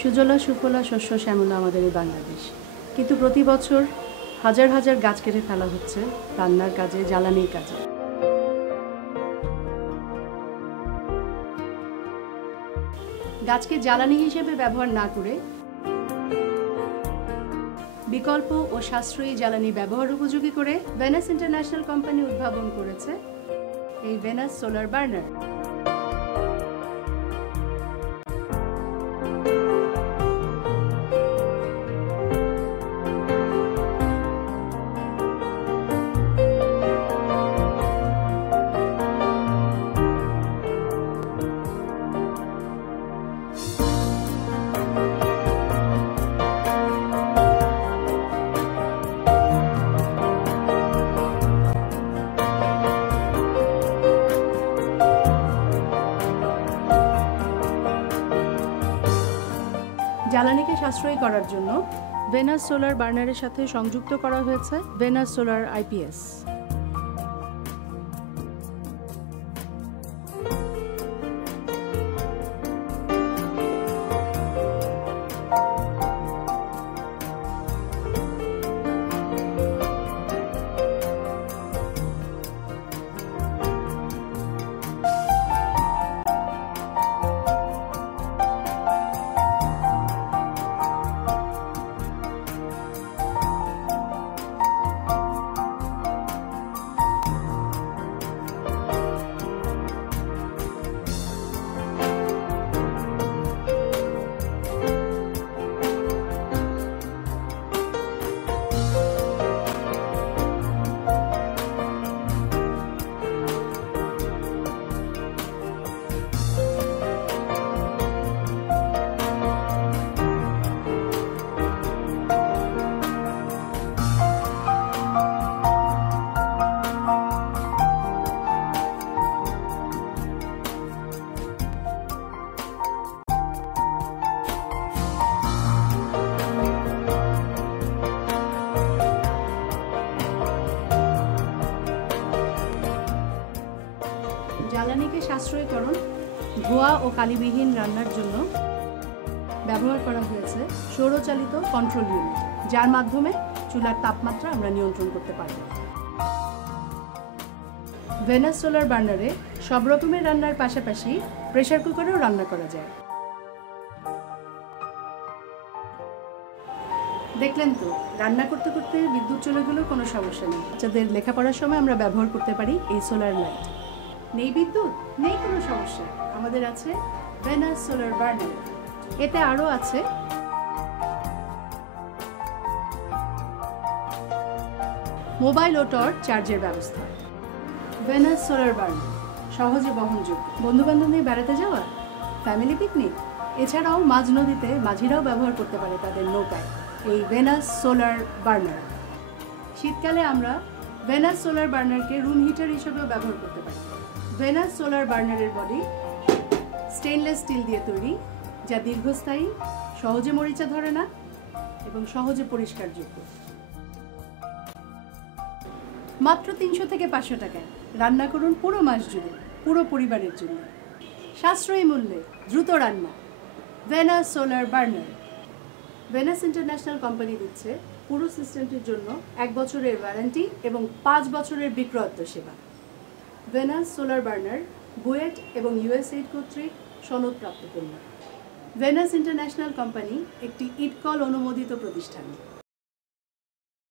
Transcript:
সুজলা সুফলা শস্য শ্যামলা আমাদের এই বাংলাদেশ, কিন্তু প্রতি বছর হাজার হাজার গাছ কেটে ফেলা হচ্ছে রান্নার কাজে, জ্বালানির কাজে। গাছকে জ্বালানি হিসেবে ব্যবহার না করে বিকল্প ও সাশ্রয়ী জ্বালানি ব্যবহার উপযোগী করে ভেনাস ইন্টারন্যাশনাল কোম্পানি উদ্ভাবন করেছে এই ভেনাস সোলার বার্নার। জ্বালানিকে সাশ্রয়ী করার জন্য ভেনাস সোলার বার্নারের সাথে সংযুক্ত করা হয়েছে ভেনাস সোলার আইপিএস। জ্বালানিকে সাশ্রয়ীকরণ, ধোঁয়া ও কালিবিহীন রান্নার জন্য ব্যবহার করা হয়েছে সৌরচালিত কন্ট্রোল ইউনিট, যার মাধ্যমে চুলার তাপমাত্রা আমরা নিয়ন্ত্রণ করতে পারব। ভেনাস সোলার বার্নারে সব রকমের রান্নার পাশাপাশি প্রেসার কুকারেও রান্না করা যায়। দেখলেন তো, রান্না করতে করতে বিদ্যুৎ চলে গেলেও কোনো সমস্যা নেই। বাচ্চাদের লেখাপড়ার সময় আমরা ব্যবহার করতে পারি এই সোলার লাইট। নেই বিদ্যুৎ, নেই কোনো সমস্যা, আমাদের আছে ভেনাস সোলার বার্নার। এতে আরও আছে মোবাইল ও টর্চ চার্জের ব্যবস্থা। ভেনাস সোলার বার্নার সহজে বহনযোগ্য, বন্ধুবান্ধব নিয়ে বেড়াতে যাওয়া, ফ্যামিলি পিকনিক, এছাড়াও মাঝ নদীতে মাঝিরাও ব্যবহার করতে পারে তাদের নৌকায় এই ভেনাস সোলার বার্নার। শীতকালে আমরা ভেনাস সোলার বার্নারকে রুম হিটার হিসেবেও ব্যবহার করতে পারি। ভেনাস সোলার বার্নারের বডি স্টেনলেস স্টিল দিয়ে তৈরি, যা দীর্ঘস্থায়ী, সহজে মরিচা ধরে না এবং সহজে পরিষ্কারযোগ্য। মাত্র 300 থেকে 500 টাকায় রান্না করুন পুরো মাস জুড়ে, পুরো পরিবারের জন্য। সাশ্রয়ী মূল্যে দ্রুত রান্না, Venus solar burner. Venus international company দিচ্ছে পুরো সিস্টেমটির জন্য 1 বছরের ওয়ারেন্টি এবং 5 বছরের বিক্রয়োত্তর সেবা। ভেনাস সোলার বার্নার বুয়েট এবং ইউএসএইড কর্তৃক সনদপ্রাপ্ত পণ্য। ভেনাস ইন্টারন্যাশনাল কোম্পানি একটি ইটকল অনুমোদিত প্রতিষ্ঠান।